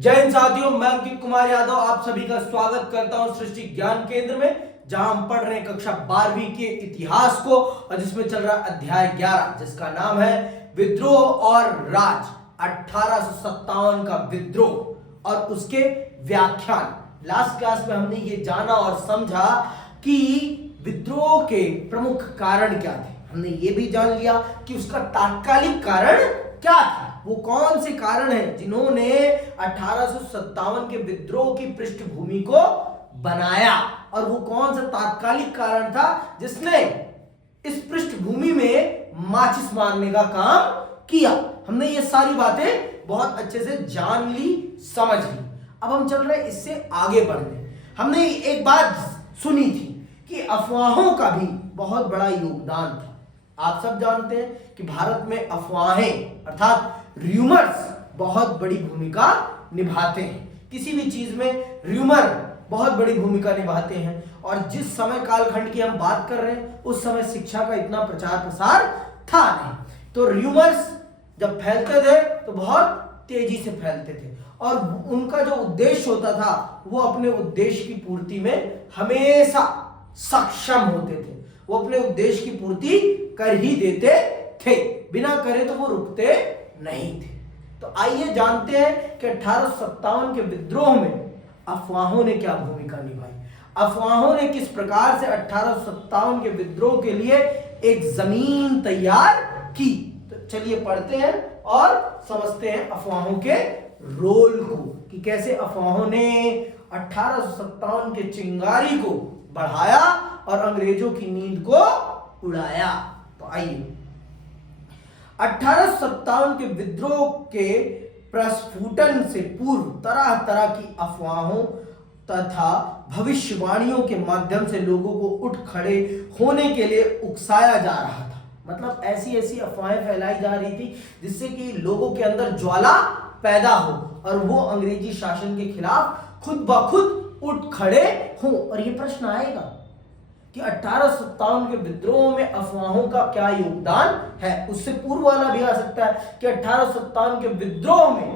जय हिंद साथियों, मैं अंकित कुमार यादव आप सभी का स्वागत करता हूं सृष्टि ज्ञान केंद्र में, जहां हम पढ़ रहे हैं कक्षा 12वीं के इतिहास को और जिसमें चल रहा है अध्याय 11 जिसका नाम है विद्रोह और राज। 1857 का विद्रोह और उसके व्याख्यान। लास्ट क्लास में हमने ये जाना और समझा कि विद्रोह के प्रमुख कारण क्या थे। हमने ये भी जान लिया कि उसका तात्कालिक कारण क्या था। वो कौन से कारण हैं जिन्होंने 1857 के विद्रोह की पृष्ठभूमि को बनाया और वो कौन सा तात्कालिक कारण था जिसने इस पृष्ठभूमि में माचिस मारने का काम किया। हमने ये सारी बातें बहुत अच्छे से जान ली, समझ ली। अब हम चल रहे इससे आगे बढ़ने। हमने एक बात सुनी थी कि अफवाहों का भी बहुत बड़ा योगदान था। आप सब जानते हैं कि भारत में अफवाहें अर्थात र्यूमर्स बहुत बड़ी भूमिका निभाते हैं। किसी भी चीज में र्यूमर बहुत बड़ी भूमिका निभाते हैं और जिस समय कालखंड की हम बात कर रहे हैं उस समय शिक्षा का इतना प्रचार प्रसार था नहीं, तो र्यूमर्स जब फैलते थे तो बहुत तेजी से फैलते थे और उनका जो उद्देश्य होता था वो अपने उद्देश्य की पूर्ति में हमेशा सक्षम होते थे। वो अपने उद्देश्य की पूर्ति कर ही देते थे, बिना करे तो वो रुकते नहीं थे। तो आइए जानते हैं कि 1857 के विद्रोह में अफवाहों ने क्या भूमिका निभाई। अफवाहों ने किस प्रकार से 1857 के विद्रोह के लिए एक जमीन तैयार की। तो चलिए पढ़ते हैं और समझते हैं अफवाहों के रोल को कि कैसे अफवाहों ने 1857 के चिंगारी को बढ़ाया और अंग्रेजों की नींद को उड़ाया। तो आइए 1857 के विद्रोह के प्रस्फुटन से पूर्व तरह तरह की अफवाहों तथा भविष्यवाणियों के माध्यम से लोगों को उठ खड़े होने के लिए उकसाया जा रहा था। मतलब ऐसी ऐसी अफवाहें फैलाई जा रही थी जिससे कि लोगों के अंदर ज्वाला पैदा हो और वो अंग्रेजी शासन के खिलाफ खुद ब खुद उठ खड़े हों। और ये प्रश्न आएगा कि 1857 के विद्रोह में अफवाहों का क्या योगदान है। उससे पूर्व वाला भी आ सकता है कि 1857 के विद्रोह में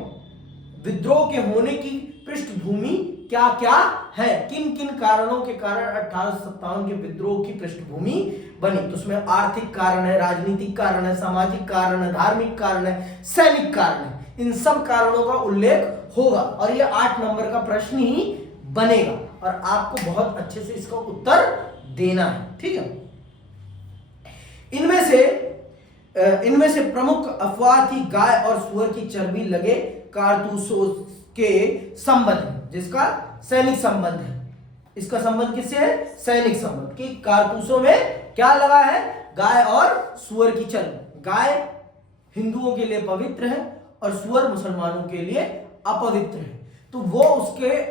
विद्रोह के होने की पृष्ठभूमि क्या क्या है, किन किन कारणों के कारण 1857 के विद्रोह की पृष्ठभूमि बनी। तो उसमें आर्थिक कारण है, राजनीतिक कारण है, सामाजिक कारण है, धार्मिक कारण है, सैनिक कारण है। इन सब कारणों का उल्लेख होगा और ये 8 नंबर का प्रश्न ही बनेगा और आपको बहुत अच्छे से इसका उत्तर देना है। ठीक है, इनमें से प्रमुख अफवाह थी गाय और सुअर की चर्बी लगे कारतूसों के संबंध, जिसका सैनिक संबंध है। इसका संबंध किससे है? सैनिक संबंध। कि कारतूसों में क्या लगा है? गाय और सुअर की चर्बी। गाय हिंदुओं के लिए पवित्र है और सुअर मुसलमानों के लिए अपवित्र है, तो वो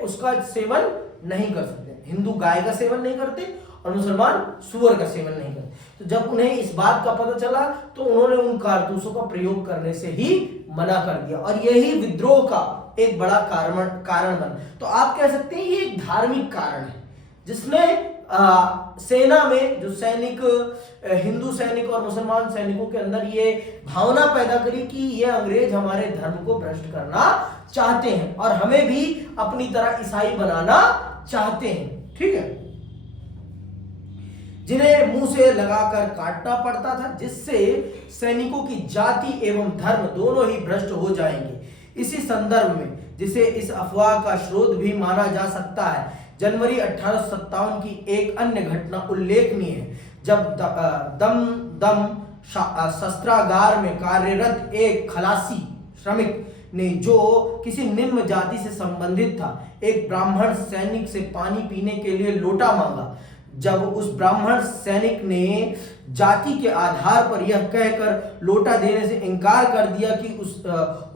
उसका सेवन नहीं कर सकते। हिंदू गाय का सेवन नहीं करते और मुसलमान सुअर का सेवन नहीं करते। तो जब उन्हें इस बात का पता चला तो उन्होंने उन कारतूसों का प्रयोग करने से ही मना कर दिया और यही विद्रोह का एक बड़ा कारण बना। तो आप कह सकते हैं ये एक धार्मिक कारण है जिसने सेना में जो सैनिक, हिंदू सैनिक और मुसलमान सैनिकों के अंदर ये भावना पैदा करी कि ये अंग्रेज हमारे धर्म को भ्रष्ट करना चाहते हैं और हमें भी अपनी तरह ईसाई बनाना चाहते हैं। ठीक है, जिन्हें मुंह से लगाकर काटना पड़ता था, जिससे सैनिकों की जाति एवं धर्म दोनों ही भ्रष्ट हो जाएंगे। इसी संदर्भ में जिसे इस अफवाह का स्रोत भी माना जा सकता है, जनवरी 1857 की एक अन्य घटना उल्लेखनीय है, जब दम शस्त्रागार में कार्यरत एक खलासी श्रमिक ने, जो किसी निम्न जाति से संबंधित था, एक ब्राह्मण सैनिक से पानी पीने के लिए लोटा मांगा। जब उस ब्राह्मण सैनिक ने जाति के आधार पर यह कहकर लोटा देने से इनकार कर दिया कि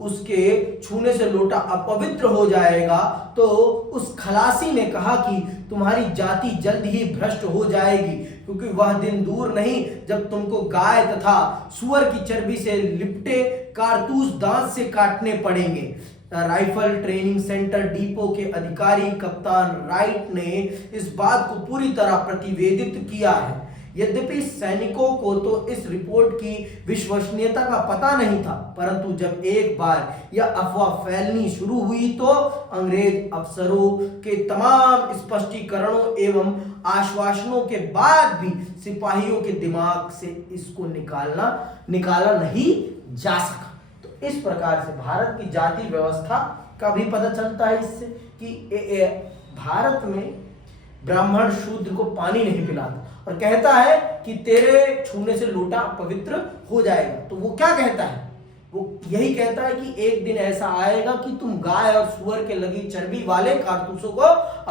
उसके छूने से लोटा अपवित्र हो जाएगा, तो उस खलासी ने कहा कि तुम्हारी जाति जल्द ही भ्रष्ट हो जाएगी, क्योंकि वह दिन दूर नहीं जब तुमको गाय तथा सुअर की चर्बी से लिपटे कारतूस दांत से काटने पड़ेंगे। राइफल ट्रेनिंग सेंटर डिपो के अधिकारी कप्तान राइट ने इस बात को पूरी तरह प्रतिवेदित किया है। यद्यपि सैनिकों को तो इस रिपोर्ट की विश्वसनीयता का पता नहीं था, परंतु जब एक बार यह अफवाह फैलनी शुरू हुई तो अंग्रेज अफसरों के तमाम स्पष्टीकरणों एवं आश्वासनों के बाद भी सिपाहियों के दिमाग से इसको निकाला नहीं जा सका। तो इस प्रकार से भारत की जाति व्यवस्था का भी पता चलता है इससे कि भारत में ब्राह्मण शूद्र को पानी नहीं पिलाता और कहता है कि तेरे छूने से लोटा पवित्र हो जाएगा। तो वो क्या कहता है? वो यही कहता है कि एक दिन ऐसा आएगा कि तुम गाय और सुअर के लगी चर्बी वाले कारतूसों को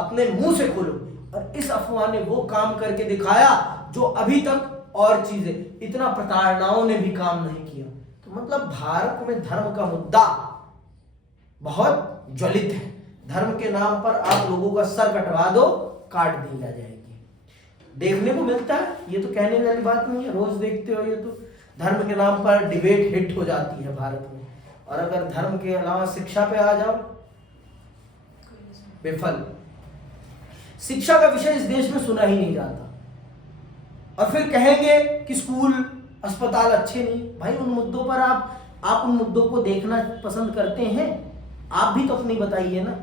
अपने मुंह से खोलो। और इस अफवाह ने वो काम करके दिखाया जो अभी तक और चीजें इतना प्रताड़नाओं ने भी काम नहीं किया। तो मतलब भारत में धर्म का मुद्दा बहुत ज्वलित है। धर्म के नाम पर आप लोगों का सर कटवा दो, काट दी जाएगी। देखने को मिलता है, ये तो कहने वाली बात नहीं है, रोज देखते हो। ये तो धर्म के नाम पर डिबेट हिट हो जाती है भारत में। और अगर धर्म के अलावा शिक्षा पे आ जाओ, विफल। शिक्षा का विषय इस देश में सुना ही नहीं जाता। और फिर कहेंगे कि स्कूल अस्पताल अच्छे नहीं। भाई उन मुद्दों पर आप उन मुद्दों को देखना पसंद करते हैं? आप भी तो अपनी बताइए ना।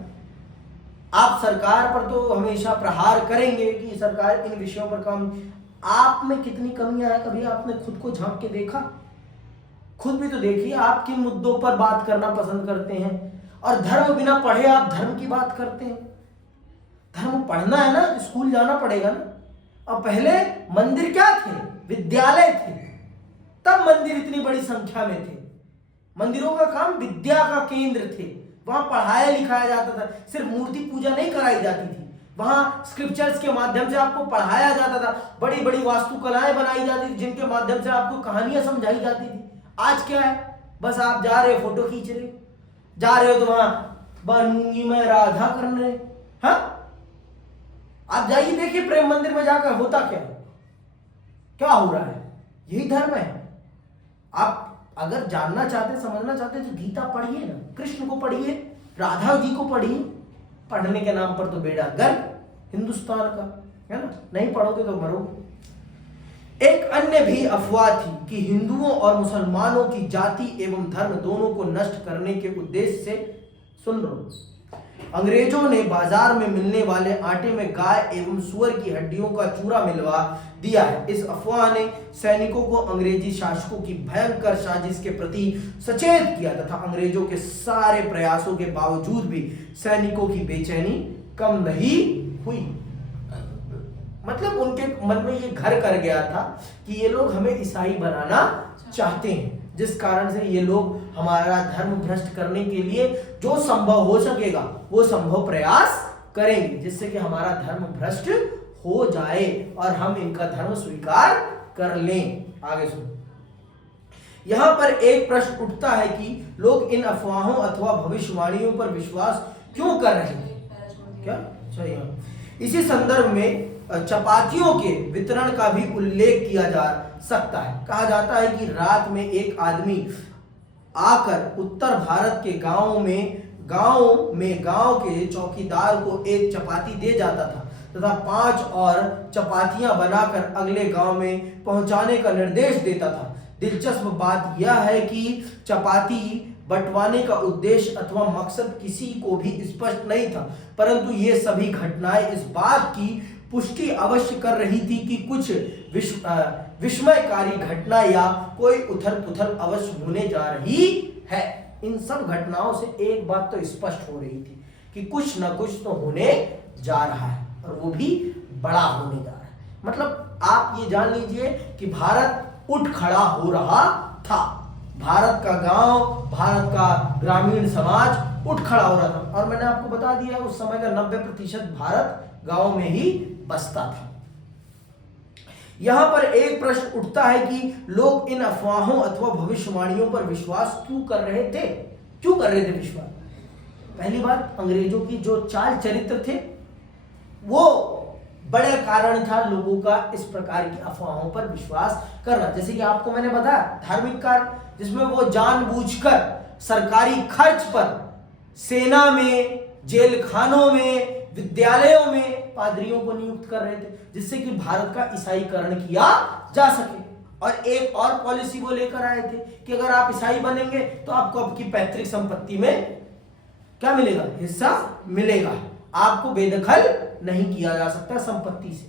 आप सरकार पर तो हमेशा प्रहार करेंगे कि सरकार इन विषयों पर काम, आप में कितनी कमियां हैं कभी आपने खुद को झांक के देखा? खुद भी तो देखिए आप किन मुद्दों पर बात करना पसंद करते हैं। और धर्म बिना पढ़े आप धर्म की बात करते हैं। धर्म पढ़ना है ना, स्कूल जाना पड़ेगा ना। और पहले मंदिर क्या थे? विद्यालय थे। तब मंदिर इतनी बड़ी संख्या में थे। मंदिरों का काम विद्या का केंद्र थे। वहां पढ़ाया लिखाया जाता था। सिर्फ मूर्ति पूजा नहीं कराई जाती थी, वहां स्क्रिप्चर्स के माध्यम से आपको पढ़ाया जाता था। बड़ी बड़ी वास्तुकलाएं बनाई जाती थी जिनके माध्यम से आपको कहानियां समझाई जाती थी। आज क्या है? बस आप जा रहे हो, फोटो खींच रहे, जा रहे हो तो वहां बनूंगी मैं राधा करने। हाँ, आप जाइए देखिए प्रेम मंदिर में जाकर होता क्या हो रहा है। यही धर्म है। आप अगर जानना चाहते, समझना चाहते तो गीता पढ़िए ना, कृष्ण को पढ़िए, राधा जी को पढ़िए। पढ़ने के नाम पर तो बेड़ा गर्क हिंदुस्तान का है ना। नहीं पढ़ोगे तो मरोगे। एक अन्य भी अफवाह थी कि हिंदुओं और मुसलमानों की जाति एवं धर्म दोनों को नष्ट करने के उद्देश्य से, सुन लो, अंग्रेजों ने बाजार में मिलने वाले आटे में गाय एवं सुअर की हड्डियों का चूरा मिलवा दिया है। इस अफवाह ने सैनिकों को अंग्रेजी शासकों की भयंकर साजिश के प्रति सचेत किया तथा अंग्रेजों के सारे प्रयासों के बावजूद भी सैनिकों की बेचैनी कम नहीं हुई। मतलब उनके मन में ये घर कर गया था कि ये लोग हमें ईसाई बनाना चाहते हैं, जिस कारण से ये लोग हमारा धर्म भ्रष्ट करने के लिए जो संभव हो सकेगा वो संभव प्रयास करेंगे, जिससे कि हमारा धर्म भ्रष्ट हो जाए और हम इनका धर्म स्वीकार कर लें। आगे सुनो, यहां पर एक प्रश्न उठता है कि लोग इन अफवाहों अथवा भविष्यवाणियों पर विश्वास क्यों कर रहे हैं? क्या चाहिए? इसी संदर्भ में चपातियों के वितरण का भी उल्लेख किया जा सकता है। कहा जाता है कि रात में एक आदमी आकर उत्तर भारत के गांव के चौकीदार को एक चपाती दे जाता था तथा 5 और चपातियां बनाकर अगले गांव में पहुंचाने का निर्देश देता था। दिलचस्प बात यह है कि चपाती बंटवाने का उद्देश्य अथवा मकसद किसी को भी स्पष्ट नहीं था, परंतु ये सभी घटनाएं इस बात की पुष्टि अवश्य कर रही थी कि कुछ विस्मयकारी घटना या कोई उथल पुथल अवश्य होने जा रही है। इन सब घटनाओं से एक बात तो स्पष्ट हो रही थी कि कुछ न कुछ तो होने जा रहा है और वो भी बड़ा होने जा रहा है। मतलब आप ये जान लीजिए कि भारत उठ खड़ा हो रहा था। भारत का गांव, भारत का ग्रामीण समाज उठ खड़ा हो रहा था। और मैंने आपको बता दिया उस समय का 90% भारत गांव में ही बसता था। यहां पर एक प्रश्न उठता है कि लोग इन अफवाहों अथवा भविष्यवाणियों पर विश्वास क्यों कर रहे थे? विश्वास? पहली बात, अंग्रेजों की जो चाल चरित्र थे वो बड़े कारण था लोगों का इस प्रकार की अफवाहों पर विश्वास करना। जैसे कि आपको मैंने बताया, धार्मिक कारण, जिसमें वो जानबूझकर सरकारी खर्च पर सेना में, जेल खानों में, विद्यालयों में पादरियों को नियुक्त कर रहे थे, जिससे कि भारत का ईसाईकरण किया जा सके। और एक और पॉलिसी वो लेकर आए थे कि अगर आप ईसाई बनेंगे तो आपको आपकी पैतृक संपत्ति में क्या मिलेगा, हिस्सा मिलेगा, आपको बेदखल नहीं किया जा सकता संपत्ति से,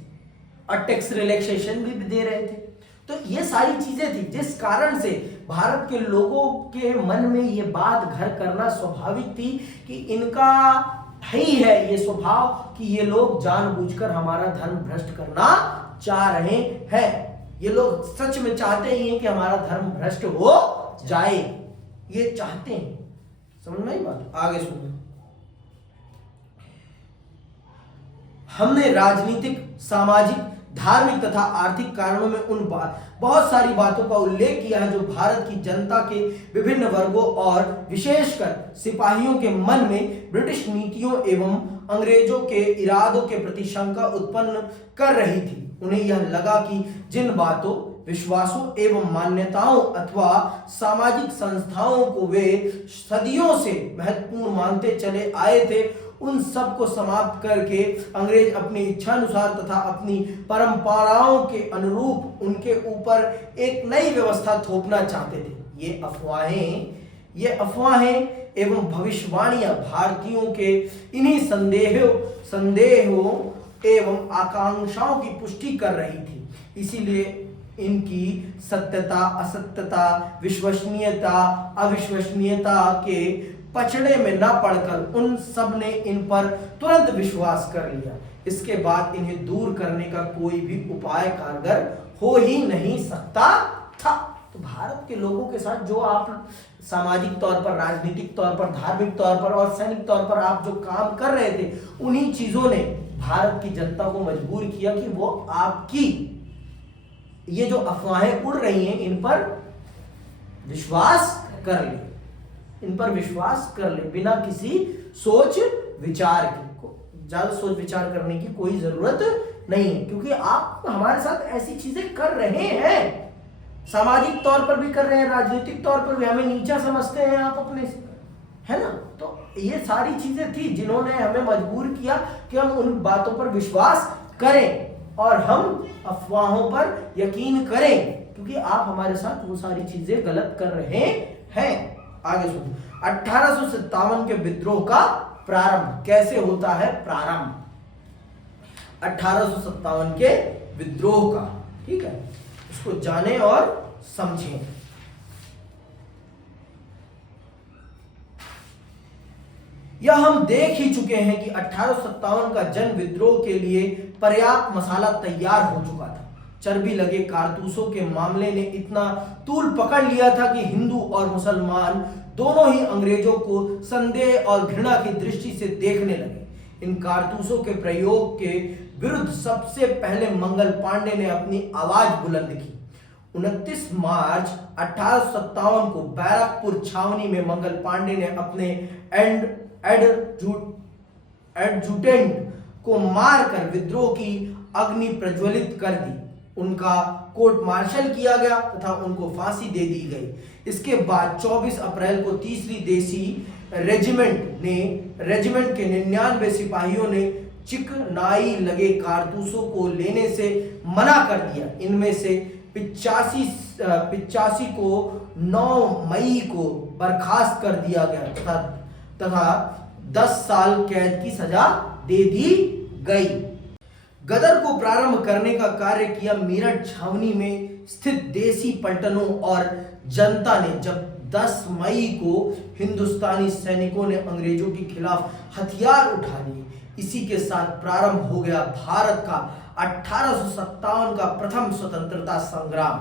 और टैक्स रिलैक्सेशन भी दे रहे थे। तो ये सारी चीजें थी जिस कारण से भारत के लोगों के मन में ये बात घर करना स्वाभाविक थी कि इनका ही है ये स्वभाव कि ये लोग जानबूझकर हमारा धर्म भ्रष्ट करना चाह रहे हैं। ये लोग सच में चाहते ही हैं कि हमारा धर्म भ्रष्ट हो जाए, ये चाहते हैं। समझ में आई बात? आगे सुनो। हमने राजनीतिक, सामाजिक, धार्मिक तथा आर्थिक कारणों में उन बहुत सारी बातों का उल्लेख किया है जो भारत की जनता के विभिन्न वर्गों और विशेषकर सिपाहियों के मन में ब्रिटिश नीतियों एवं अंग्रेजों के इरादों के प्रति शंका उत्पन्न कर रही थी। उन्हें यह लगा कि जिन बातों, विश्वासों एवं मान्यताओं अथवा सामाजिक संस्थाओं को वे सदियों से महत्वपूर्ण मानते चले आए थे, उन सब को समाप्त करके अंग्रेज अपनी इच्छानुसार तथा अपनी परंपराओं के अनुरूप उनके ऊपर एक नई व्यवस्था थोपना चाहते थे। ये अफवाहें एवं भविष्यवाणियां भारतीयों के इन्हीं संदेहों एवं आकांक्षाओं की पुष्टि कर रही थी। इसीलिए इनकी सत्यता, असत्यता, विश्वसनीयता, अविश्वसनीयता के पचड़े में न पड़कर उन सब ने इन पर तुरंत विश्वास कर लिया। इसके बाद इन्हें दूर करने का कोई भी उपाय कारगर हो ही नहीं सकता था। तो भारत के लोगों के साथ जो आप सामाजिक तौर पर, राजनीतिक तौर पर, धार्मिक तौर पर और सैनिक तौर पर आप जो काम कर रहे थे, उन्हीं चीजों ने भारत की जनता को मजबूर किया कि वो आपकी ये जो अफवाहें उड़ रही हैं इन पर विश्वास कर ले, इन पर विश्वास कर ले, बिना किसी सोच विचार के। ज्यादा सोच विचार करने की कोई जरूरत नहीं है, क्योंकि आप हमारे साथ ऐसी चीजें कर रहे हैं, सामाजिक तौर पर भी कर रहे हैं, राजनीतिक तौर पर भी हमें नीचा समझते हैं आप अपने से, है ना। तो ये सारी चीजें थी जिन्होंने हमें मजबूर किया कि हम उन बातों पर विश्वास करें और हम अफवाहों पर यकीन करें, क्योंकि आप हमारे साथ वो सारी चीजें गलत कर रहे हैं। आगे सुनिए। 1857 के विद्रोह का प्रारंभ कैसे होता है? प्रारंभ 1857 के विद्रोह का, ठीक है, इसको जाने और समझें। यह हम देख ही चुके हैं कि 1857 का जन विद्रोह के लिए पर्याप्त मसाला तैयार हो चुका था। चर्बी लगे कारतूसों के मामले ने इतना तूल पकड़ लिया था कि हिंदू और मुसलमान दोनों ही अंग्रेजों को संदेह और घृणा की दृष्टि से देखने लगे। इन कारतूसों के प्रयोग के विरुद्ध सबसे पहले मंगल पांडे ने अपनी आवाज बुलंद की। 29 मार्च 1857 को बैरकपुर छावनी में मंगल पांडे ने अपने एडजुटेंट को मारकर विद्रोह की अग्नि प्रज्वलित कर दी। उनका कोर्ट मार्शल किया गया तथा उनको फांसी दे दी गई। इसके बाद 24 अप्रैल को तीसरी देसी रेजिमेंट के 99 सिपाहियों ने चिकनाई लगे कारतूसों को लेने से मना कर दिया। इनमें से 85 को 9 मई को बर्खास्त कर दिया गया तथा 10 साल कैद की सजा दे दी गई। गदर को प्रारंभ करने का कार्य किया मेरठ छावनी में स्थित देसी पलटनों और जनता ने। जब 10 मई को हिंदुस्तानी सैनिकों ने अंग्रेजों के खिलाफ हथियार उठा लिए, इसी के साथ प्रारंभ हो गया भारत का 1857 का प्रथम स्वतंत्रता संग्राम।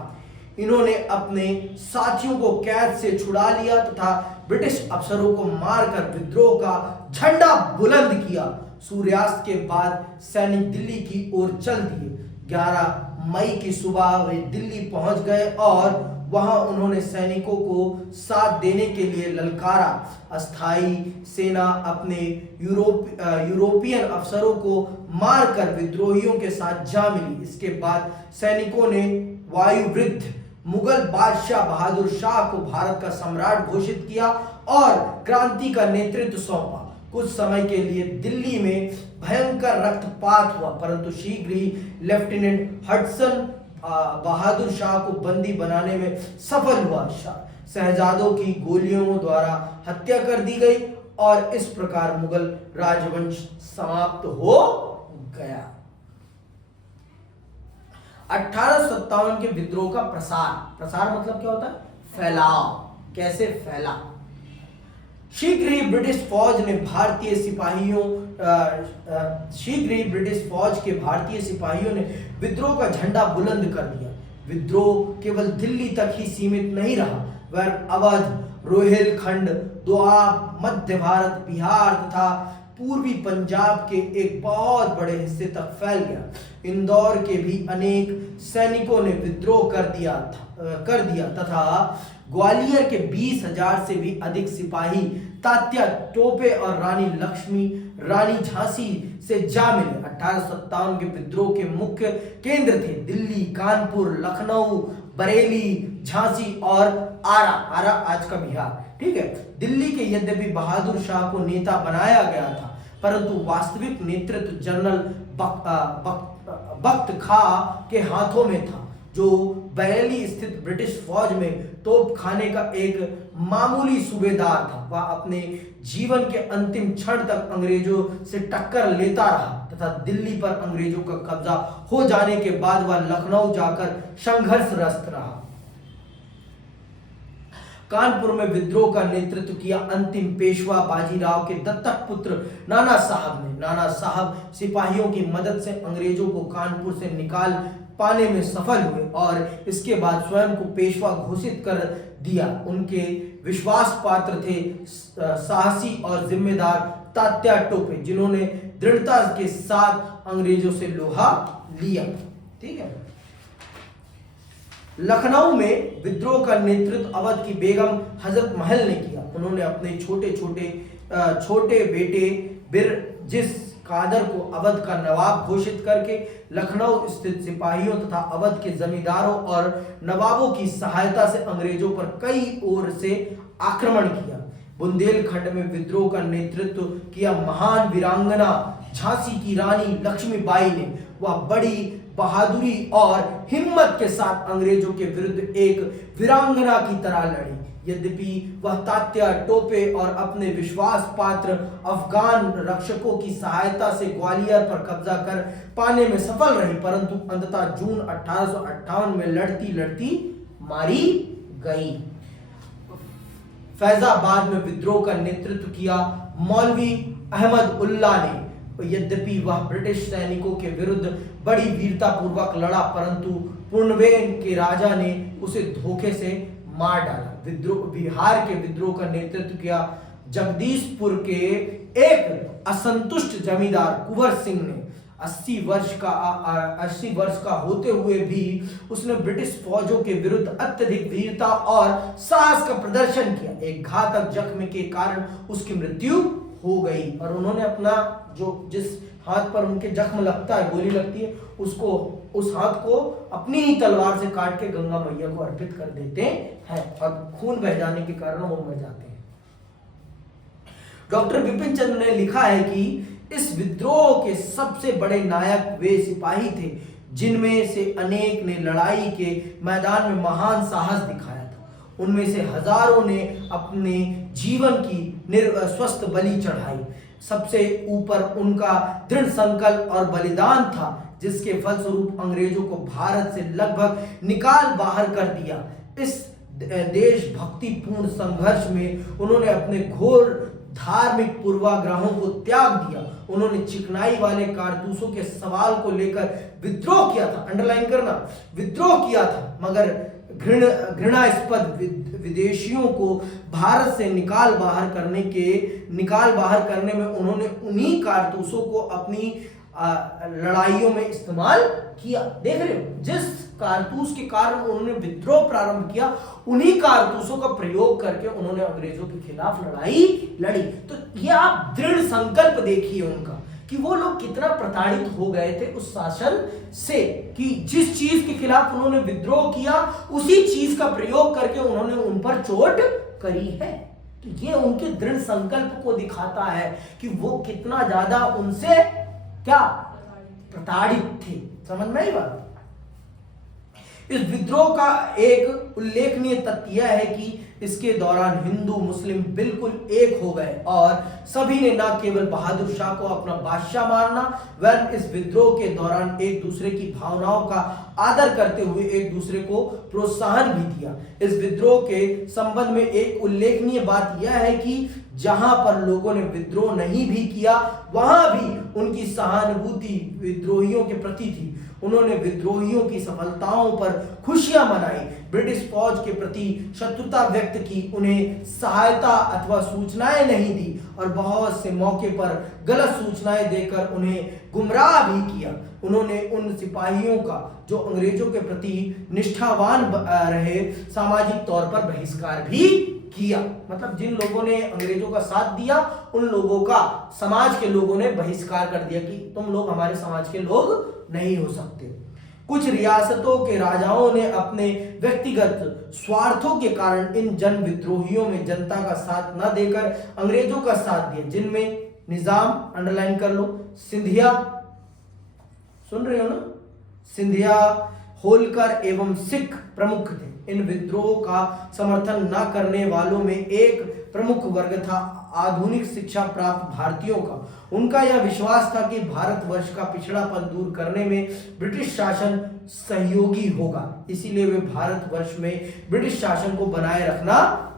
इन्होंने अपने साथियों को कैद से छुड़ा लिया तथा ब्रिटिश अफसरों को मारकर विद्रोह का झंडा बुलंद किया। सूर्यास्त के बाद सैनिक दिल्ली की ओर चल दिए। 11 मई की सुबह वे दिल्ली पहुंच गए और वहां उन्होंने सैनिकों को साथ देने के लिए ललकारा। अस्थाई सेना अपने यूरोपियन अफसरों को मारकर विद्रोहियों के साथ जा मिली। इसके बाद सैनिकों ने वायुवृद्ध मुगल बादशाह बहादुर शाह को भारत का सम्राट घोषित किया और क्रांति का नेतृत्व सौंपा। कुछ समय के लिए दिल्ली में भयंकर रक्तपात हुआ, परंतु शीघ्र ही लेफ्टिनेंट हडसन बहादुर शाह को बंदी बनाने में सफल हुआ। शहजादों की गोलियों द्वारा हत्या कर दी गई और इस प्रकार मुगल राजवंश समाप्त हो गया। 1857 के विद्रोह का प्रसार मतलब क्या होता है? फैलाव। कैसे फैला? शीघ्र ही ब्रिटिश फौज के भारतीय सिपाहियों ने विद्रोह का झंडा बुलंद कर दिया। विद्रोह केवल दिल्ली तक ही सीमित नहीं रहा, वह अवध, रोहिलखंड, दोआब, मध्य भारत, बिहार तथा पूर्वी पंजाब के एक बहुत बड़े हिस्से तक फैल गया। इंदौर के भी अनेक सैनिकों ने विद्रोह कर दिया तथा ग्वालियर के 20,000 से भी अधिक सिपाही तात्या टोपे और रानी झांसी से जा मिले। 1857 के विद्रोह के मुख्य केंद्र थे दिल्ली, कानपुर, लखनऊ, बरेली, झांसी और आरा आज का बिहार। ठीक है। दिल्ली के यद्यपि बहादुर शाह को नेता बनाया गया था, परंतु वास्तविक नेतृत्व जनरल बख्त खां के हाथों में था, जो बरेली स्थित ब्रिटिश फौज में तोप खाने का एक मामूली सूबेदार था। वह अपने जीवन के अंतिम क्षण तक अंग्रेजों से टक्कर लेता रहा तथा दिल्ली पर अंग्रेजों का कब्जा हो जाने के बाद वह लखनऊ जाकर संघर्षरत रहा। कानपुर में विद्रोह का नेतृत्व किया अंतिम पेशवा बाजीराव के दत्तक पुत्र नाना साहब ने। नाना साहब सिपाहियों की मदद से अंग्रेजों को कानपुर से निकाल पाने में सफल हुए और इसके बाद स्वयं को पेशवा घोषित कर दिया। उनके विश्वास पात्र थे साहसी और जिम्मेदार तात्या टोपे, जिन्होंने दृढ़ता के साथ अंग्रेजों से लोहा लिया। ठीक है। लखनऊ में विद्रोह का नेतृत्व अवध की बेगम हजरत महल ने किया। उन्होंने अपने छोटे बेटे बिरजिस कादर को अवध का नवाब घोषित करके लखनऊ स्थित सिपाहियों तथा अवध के जमींदारों और नवाबों की सहायता से अंग्रेजों पर कई ओर से आक्रमण किया। बुंदेलखंड में विद्रोह का नेतृत्व किया महान वीरांगना झांसी की रानी लक्ष्मीबाई ने। वह बड़ी बहादुरी और हिम्मत के साथ अंग्रेजों के विरुद्ध एक वीरांगना की तरह लड़ी। यद्यपि वह तात्या टोपे और अपने विश्वास पात्र अफगान रक्षकों की सहायता से ग्वालियर पर कब्जा कर पाने में सफल रही, परंतु अंततः जून 1858 में लड़ती मारी गई। फैजाबाद में विद्रोह का नेतृत्व किया मौलवी अहमद उल्ला ने। यद्यपि वह ब्रिटिश सैनिकों के विरुद्ध बड़ी वीरता पूर्वक लड़ा, परंतु पूर्णवेन के राजा ने उसे धोखे से मार डाला। बिहार के विद्रोह का नेतृत्व किया जगदीशपुर के एक असंतुष्ट जमींदार कुंवर सिंह ने। 80 वर्ष का होते हुए भी उसने ब्रिटिश फौजों के विरुद्ध अत्यधिक वीरता और साहस का प्रदर्शन किया। एक घातक जख्म के कारण उसकी मृत्यु हो गई और उन्होंने अपना जिस हाथ पर उनके जख्म लगता है, गोली लगती है, उस हाथ को अपनी ही तलवार से काट के गंगा मैया को अर्पित कर देते हैं और खून बह जाने के कारण वो मर जाते हैं। डॉक्टर बिपिन चंद्र ने लिखा है कि इस विद्रोह के सबसे बड़े नायक वे सिपाही थे जिनमें से अनेक ने लड़ाई के मैदान में महान साहस दिखाया था। उनमें से हजारों ने अपने जीवन की निर्स्वस्थ बलि चढ़ाई। सबसे ऊपर उनका दृढ़ संकल्प और बलिदान था, जिसके फलस्वरूप अंग्रेजों को भारत से लगभग निकाल बाहर कर दिया। इस देशभक्तिपूर्ण संघर्ष में उन्होंने अपने घोर धार्मिक पूर्वाग्रहों को त्याग दिया। उन्होंने चिकनाई वाले कारतूसों के सवाल को लेकर विद्रोह किया था, अंडरलाइन करना, विद्रोह किया था, मगर घृणास्पद विदेशियों को भारत से निकाल बाहर करने में उन्होंने उन्हीं कारतूसों को अपनी लड़ाइयों में इस्तेमाल किया। देख रहे हो, जिस कारतूस के कारण उन्होंने विद्रोह प्रारंभ किया, उन्हीं कारतूसों का प्रयोग करके उन्होंने अंग्रेजों के खिलाफ लड़ाई लड़ी। तो ये आप दृढ़ संकल्प देखिए उनका कि वो लोग कितना प्रताड़ित हो गए थे उस शासन से, कि जिस चीज के खिलाफ उन्होंने विद्रोह किया उसी चीज का प्रयोग करके उन्होंने उन पर चोट करी है। तो ये उनके दृढ़ संकल्प को दिखाता है कि वो कितना ज्यादा उनसे क्या प्रताड़ित थे। समझ में आई बात। इस विद्रोह का एक उल्लेखनीय तथ्य यह है कि इसके दौरान हिंदू मुस्लिम बिल्कुल एक हो गए और सभी ने न केवल बहादुर शाह को अपना बादशाह मानना वरन इस विद्रोह के दौरान एक दूसरे की भावनाओं का आदर करते हुए एक दूसरे को प्रोत्साहन भी दिया। इस विद्रोह के संबंध में एक उल्लेखनीय बात यह है कि जहां पर लोगों ने विद्रोह नहीं भी किया वहां भी उनकी सहानुभूति विद्रोहियों के प्रति थी। उन्होंने विद्रोहियों की सफलताओं पर खुशियां मनाई, ब्रिटिश फौज के प्रति शत्रुता व्यक्त की, उन्हें सहायता अथवा सूचनाएं नहीं दी और बहुत से मौके पर गलत सूचनाएं देकर उन्हें गुमराह भी किया। उन्होंने उन सिपाहियों का जो अंग्रेजों के प्रति निष्ठावान रहे सामाजिक तौर पर बहिष्कार भी किया। मतलब जिन लोगों ने अंग्रेजों का साथ दिया उन लोगों का समाज के लोगों ने बहिष्कार कर दिया कि तुम लोग हमारे समाज के लोग नहीं हो सकते। कुछ रियासतों के राजाओं ने अपने व्यक्तिगत स्वार्थों के कारण इन जन विद्रोहियों में जनता का साथ न देकर अंग्रेजों का साथ दिया, जिनमें निजाम, अंडरलाइन कर लो, सिंधिया, सुन रहे हो ना, सिंधिया, होलकर एवं सिख प्रमुख थे। इन विद्रोह का समर्थन न करने वालों में एक प्रमुख वर्ग था आधुनिक शिक्षा प्राप्त भारतीयों का। उनका यह विश्वास था कि भारतवर्ष का पिछड़ापन दूर करने में ब्रिटिश शासन सहयोगी होगा, इसीलिए वे भारतवर्ष में ब्रिटिश शासन को बनाए रखना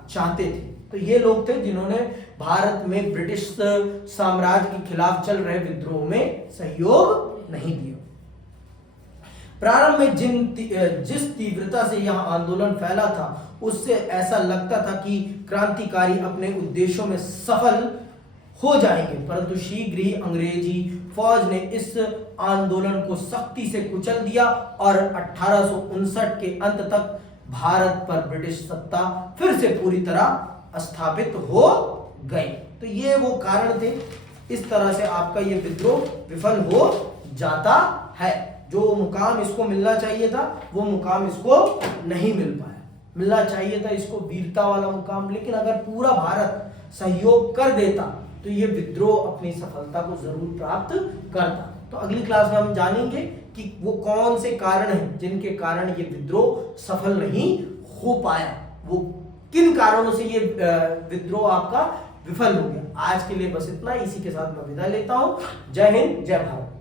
चाहते थे। तो ये लोग थे जिन्होंने भारत में ब्रिटिश साम्राज्य के खिलाफ चल रहे विद्रोह में सहयोग नहीं दिया। प्रारंभ में जिस तीव्रता से यह आंदोलन फैला था उससे ऐसा लगता था कि क्रांतिकारी अपने उद्देश्यों में सफल हो जाएंगे, परंतु शीघ्र ही अंग्रेजी फौज ने इस आंदोलन को सख्ती से कुचल दिया और 1859 के अंत तक भारत पर ब्रिटिश सत्ता फिर से पूरी तरह स्थापित हो गई। तो ये वो कारण थे, इस तरह से आपका ये विद्रोह विफल हो जाता है। जो मुकाम इसको मिलना चाहिए था वो मुकाम इसको नहीं मिल पाया। मिलना चाहिए था इसको वीरता वाला मुकाम, लेकिन अगर पूरा भारत सहयोग कर देता तो ये विद्रोह अपनी सफलता को जरूर प्राप्त करता। तो अगली क्लास में हम जानेंगे कि वो कौन से कारण हैं जिनके कारण ये विद्रोह सफल नहीं हो पाया, वो किन कारणों से ये विद्रोह आपका विफल हो गया। आज के लिए बस इतना, इसी के साथ मैं विदा लेता हूं। जय हिंद, जय भारत।